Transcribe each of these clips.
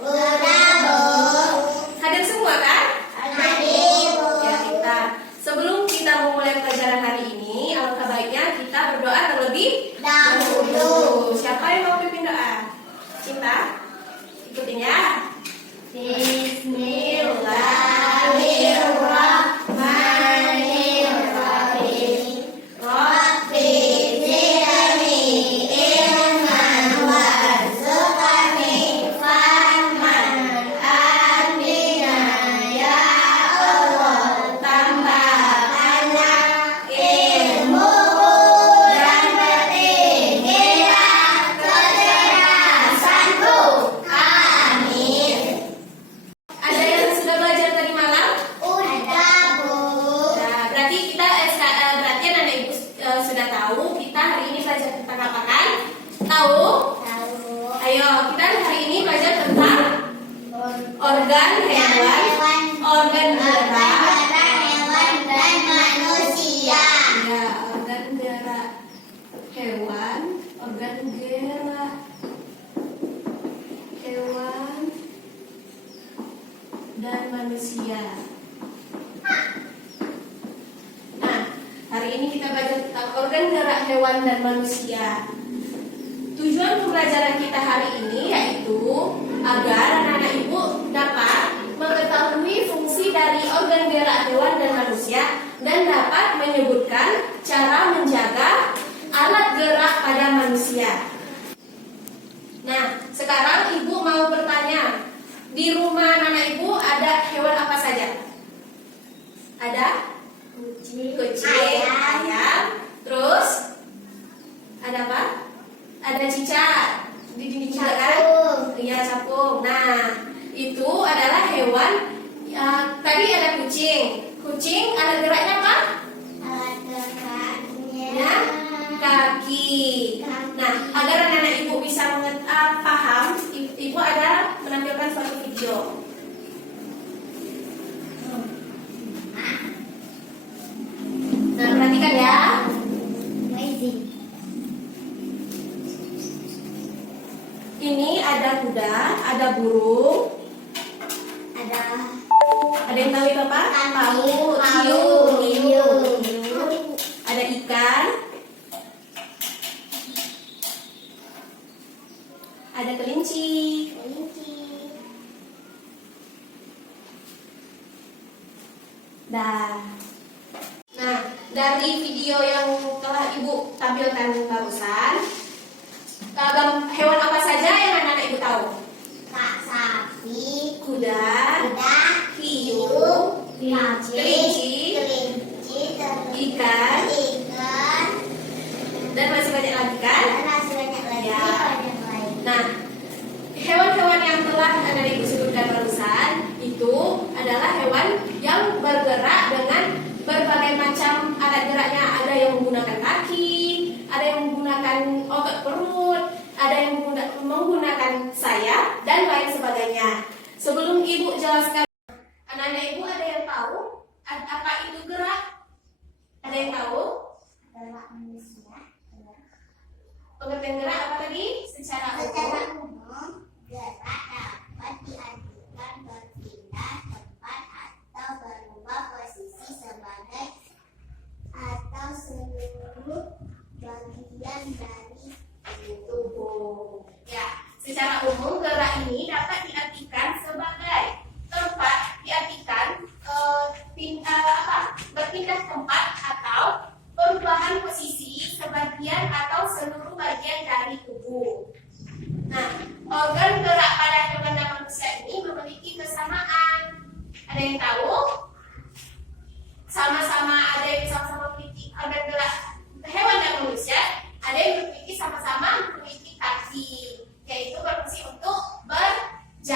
Udah, Bu. Hadir semua kan? Hadir, Bu. Ya, sebelum kita memulai pelajaran hari ini, alangkah baiknya kita berdoa terlebih dahulu. Siapa yang mau pimpin doa? Cinta? Ikutin ya. Bismillahirrahmanirrahim. Rabbi zidni ilman warzuqni fahman atina ya Allah, tambahkanlah ilmuku dan tinggilah kecerdasanku. Amin. Ada yang sudah belajar tadi malam? Udah, Bu. Nah, berarti berarti anak ibu sudah tahu kita hari ini belajar tentang apa kan? Tahu? Tahu. Ayo, kita hari ini belajar tentang organ hewan, organ gerak. hewan dan manusia. Ya, organ gerak hewan, organ gerak hewan dan manusia. Nah, hari ini kita belajar tentang organ gerak hewan dan manusia. Tujuan pembelajaran kita hari ini yaitu agar anak-anak ibu dapat mengetahui fungsi dari organ gerak hewan dan manusia dan dapat menyebutkan cara menjaga alat gerak pada manusia. Nah, sekarang ibu mau bertanya, di rumah anak ibu ada hewan apa saja? Ada? Kucing, ayam, terus ada apa? Ada cicak di dinding juga kan? Iya, capung. Nah, itu adalah hewan. Tadi ada kucing. Kucing alat geraknya apa? Alat geraknya Ya, kaki. Nah, agar anak-anak ibu bisa paham, ibu ada menampilkan suatu video. Nah, perhatikan ya. amazing. Ini ada kuda, ada burung, ada yang tahu itu apa? Hiu. Ada ikan, ada kelinci. Nah, dari video yang telah ibu tampilkan barusan, hewan apa saja yang anak-anak ibu tahu? Sapi, Kuda, hiu, kelinci, ikan, dan masih banyak lagi kan? Ya. Nah, hewan-hewan yang telah anak ibu sebutkan barusan itu adalah hewan yang bergerak dengan berbagai macam alat geraknya. Ada yang menggunakan kaki, ada yang menggunakan otot perut, ada yang menggunakan sayap dan lain sebagainya. Sebelum ibu jelaskan, anak-anak ibu ada yang tahu apa itu gerak? Ada yang tahu? Pengertian gerak apa tadi? Secara umum. Gerak dapat diartikan berpindah tempat atau berubah posisi sebagai atau seluruh bagian dari Tubuh. Ya, secara umum gerak ini dapat diartikan sebagai tempat, berpindah tempat atau perubahan posisi sebagian atau seluruh bagian dari tubuh. Nah, organ gerak pada hewan dan manusia ini memiliki kesamaan. Ada yang tahu? Ada yang sama-sama memiliki organ gerak hewan dan manusia. Ada yang sama-sama memiliki kaki, yaitu berfungsi untuk berjalan.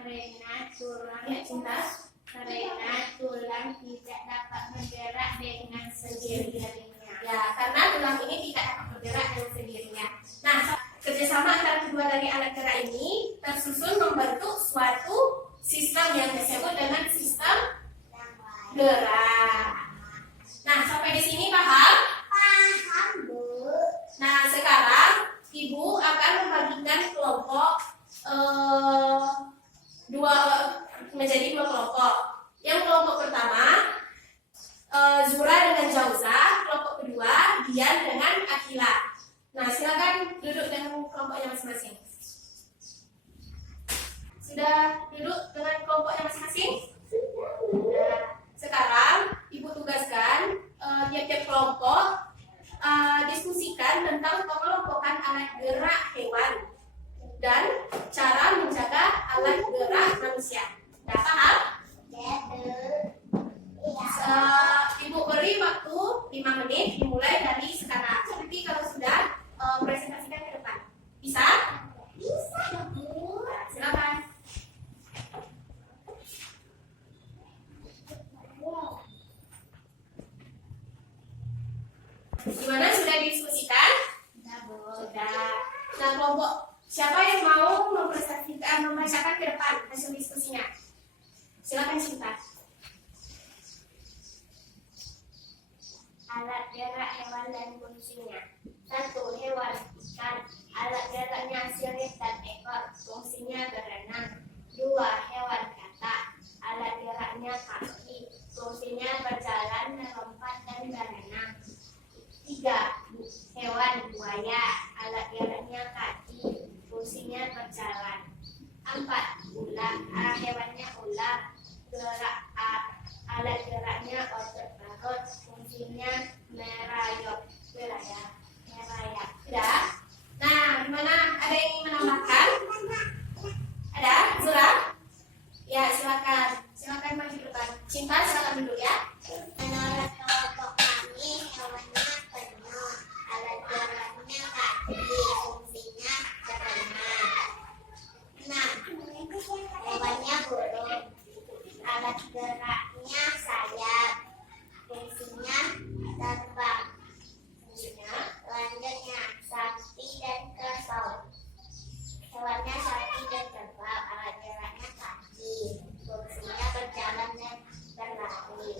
karena tulang Ya, Cinta. karena tulang tidak dapat bergerak dengan sendirinya. Ya, karena tulang ini tidak dapat bergerak dengan sendirinya. Nah, kerjasama antara kedua dari alat gerak ini tersusun membentuk suatu sistem yang disebut dengan sistem gerak. Nah, sampai di sini paham? Paham, Bu. Nah, sekarang Ibu akan membagikan kelompok menjadi dua kelompok. Yang kelompok pertama Zura dengan Jauza, kelompok kedua Dian dengan Akila. Nah, silakan duduk dengan kelompoknya masing-masing. Sudah duduk dengan kelompoknya masing-masing? Nah, sekarang Ibu tugaskan tiap-tiap kelompok diskusikan tentang pengelompokan alat gerak hewan dan cara menjaga alat gerak manusia. Nah, paham? Ibu beri waktu 5 menit dimulai dari sekarang. Nanti kalau sudah presentasikan ke depan. Bisa? Bisa, Bu. Nah, silakan. Gimana, sudah didiskusikan? Sudah, Bu. Sudah. Nah, kelompok siapa yang mau membacakan ke depan hasil diskusinya? Silakan Cinta. Alat gerak hewan dan fungsinya. 1. Hewan ikan. Alat geraknya sirip dan ekor. Fungsinya berenang. 2. Hewan katak. Alat geraknya kaki. Fungsinya berjalan, melompat, dan berenang. 3. Hewan buaya. Alat geraknya kaki. Fungsinya berjalan. 4. Ular. Hewannya ular. Alat geraknya otot parut. Fungsinya merayap. Sudah? Nah, gimana? Ada yang ingin menambahkan? Ada? Zura? Ya, silakan. Silakan maju ke depan. Cinta, silakan duduk ya. Menurut kelompok kami, hewannya penuh. Alat geraknya kaki. Fungsinya berenang. 6. Hewannya burung. Alat geraknya sayap. Fungsinya terbang. Selanjutnya, sapi dan kerbau. Hewannya sapi dan kerbau. Alat geraknya kaki. Fungsinya berjalan dan berlari.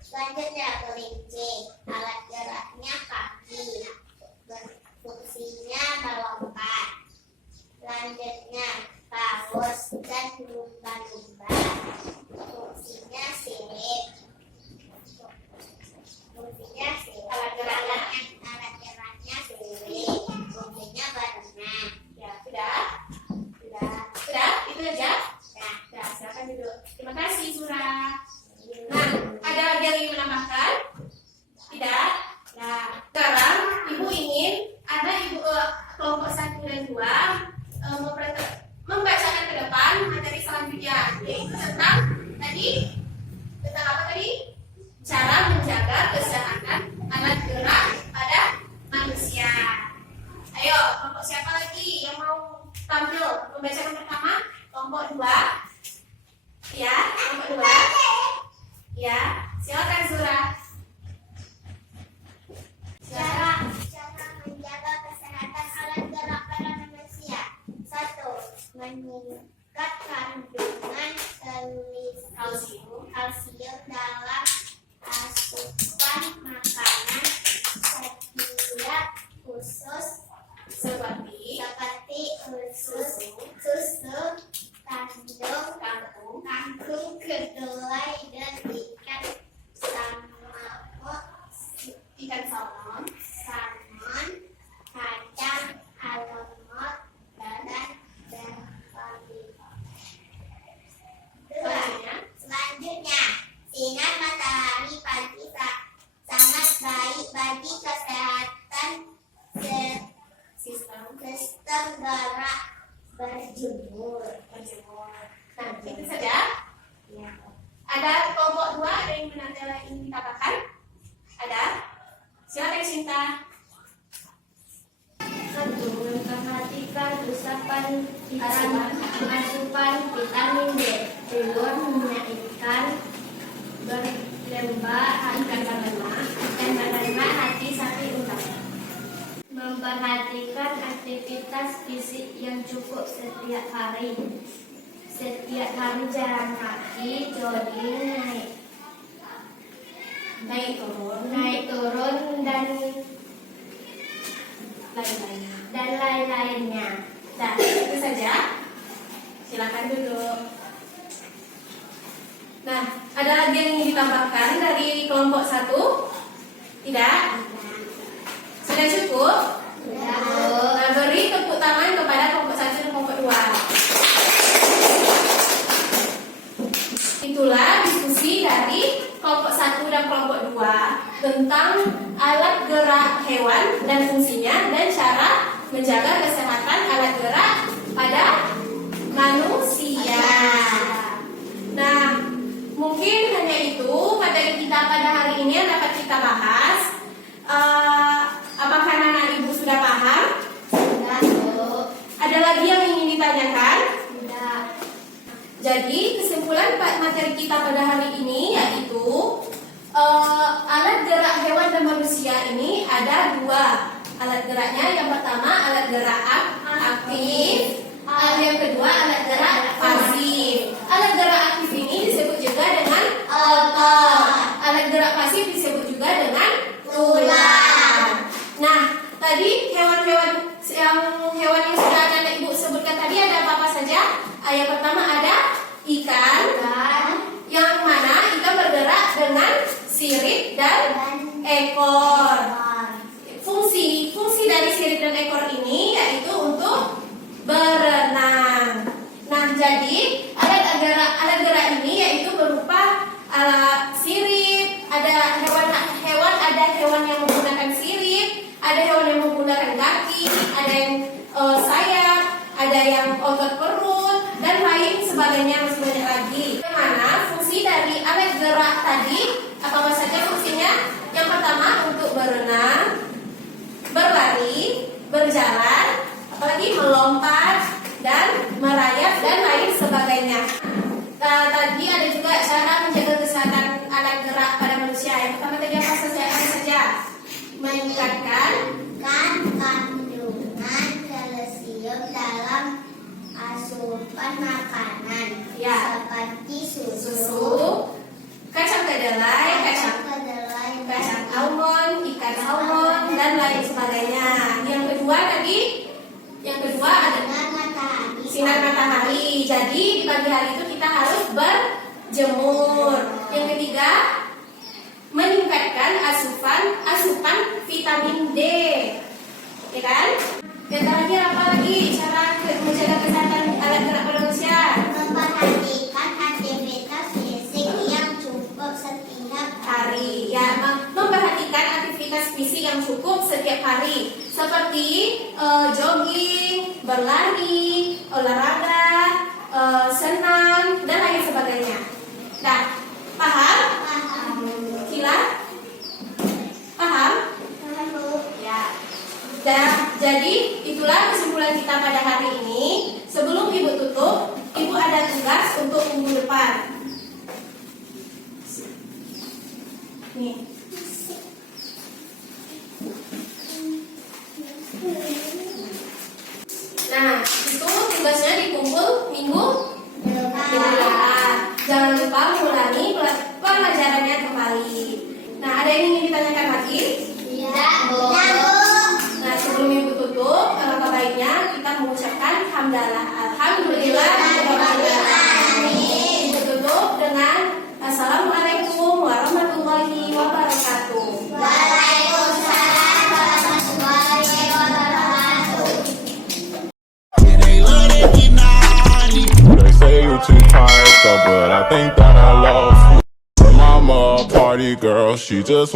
Selanjutnya, kelinci. Alat geraknya kaki. Fungsinya melompat. Selanjutnya, paus dan lumba-lumba. Fungsinya sirip. Alat geraknya sirip. Fungsinya berenang. Ya, sudah? Sudah? Itu aja? Sudah, silakan duduk. Terima kasih, Zura. Nah, ada lagi yang ingin menambahkan? Tidak? Nah, sekarang Ibu ingin ada kelompok 1 dan 2 membacakan ke depan materi selanjutnya, yaitu tentang apa tadi? Cara menjaga kesehatan alat gerak pada manusia. Ayo, kelompok siapa lagi yang mau tampil membacakan pertama? Kelompok 2. Ya, kelompok 2. Ya, silakan Zura. Cara menjaga kesehatan alat gerak pada manusia. 1. Meningkat kandungan kalsium dalam asupan makanan setiap khusus Seperti susu, kangkung, kedelai, dan ikan salmon, kacang, almond, dan selanjutnya, sinar matahari pagi sangat baik bagi kesehatan sistem gerak berjemur. Nah, itu saja. Ya. Ada kelompok 2, ada yang ingin ditambahkan? Ada? Silakan Cinta. Satu, memperhatikan asupan vitamin D. Dua, menaikkan berlembah hati sapi utama. Memperhatikan aktivitas fisik yang cukup setiap hari. Setiap hari jalan kaki, jogging, naik turun dan lain-lainnya. Nah, itu saja. Silakan duduk. Nah, ada lagi yang ingin ditambahkan dari kelompok 1? Tidak? Sudah cukup? Nah, beri tepuk tangan kepada kelompok 1 dan kelompok 2. Itulah diskusi dari kelompok 1 dan kelompok 2 tentang alat gerak hewan dan fungsinya dan cara menjaga kesehatan alat gerak pada manusia. Nah, mungkin hanya itu materi kita pada hari ini yang dapat kita bahas. Apakah anak ibu sudah paham? Sudah, Bu. Ada lagi yang ingin ditanyakan? Sudah. Jadi kesimpulan materi kita pada hari ini yaitu alat gerak hewan dan manusia ini ada 2 alat geraknya. Yang pertama alat gerak aktif, yang kedua alat gerak pasif. Alat gerak aktif ini disebut juga dengan otot. Alat gerak pasif disebut juga dengan tulang. Nah, tadi hewan-hewan yang sudah anak ibu sebutkan tadi ada apa saja? Yang pertama ada ikan, yang mana ikan bergerak dengan sirip dan ekor. Fungsi dari sirip dan ekor ini yaitu untuk berenang. Nah, jadi alat gerak ini yaitu berupa sirip. Ada hewan yang menggunakan sirip, ada hewan yang menggunakan kaki, ada yang sayap, ada yang otot perut dan lain sebagainya, masih banyak lagi. Bagaimana fungsi dari alat gerak tadi? Apa saja fungsinya? Yang pertama untuk berenang, berlari, berjalan, apalagi melompat dan merayap dan lain sebagainya. Tadi ada juga cara menjaga kesehatan alat gerak pada manusia. Yang pertama tadi apa saja? Meningkatkan kandungan kalsium dalam asupan makanan, seperti susu, kacang kedelai, kacang almond, ikan salmon dan lain sebagainya. Yang kedua adalah sinar matahari. Jadi di pagi hari itu kita harus berjemur. Yang ketiga, meningkatkan asupan vitamin D. Ya kan? Dan lagi apa lagi cara menjaga kesehatan alat gerak pada manusia? memperhatikan aktivitas fisik yang cukup setiap Hari. Ya, memperhatikan aktivitas fisik yang cukup setiap hari, seperti jogging, berlari, olahraga, senam dan lain sebagainya. Nah, paham? Kila? Paham? Ya. Jadi itulah kesimpulan kita pada hari ini. Sebelum ibu tutup, ibu ada tugas untuk minggu depan. Nih. Nah, itu tugasnya dikumpul minggu depan. Jangan lupa mengulangi pelajarannya kembali. Nah, ada yang ingin ditanyakan lagi? tidak, Bu. Nah, sebelum ibu tutup, alangkah baiknya kita mengucapkan alhamdulillah. Ibu tutup dengan assalamualaikum warahmatullahi wabarakatuh. Waalaikumsalam warahmatullahi wabarakatuh. They say you're too tired, though, but I think that I lost you. Mama, a party girl, she just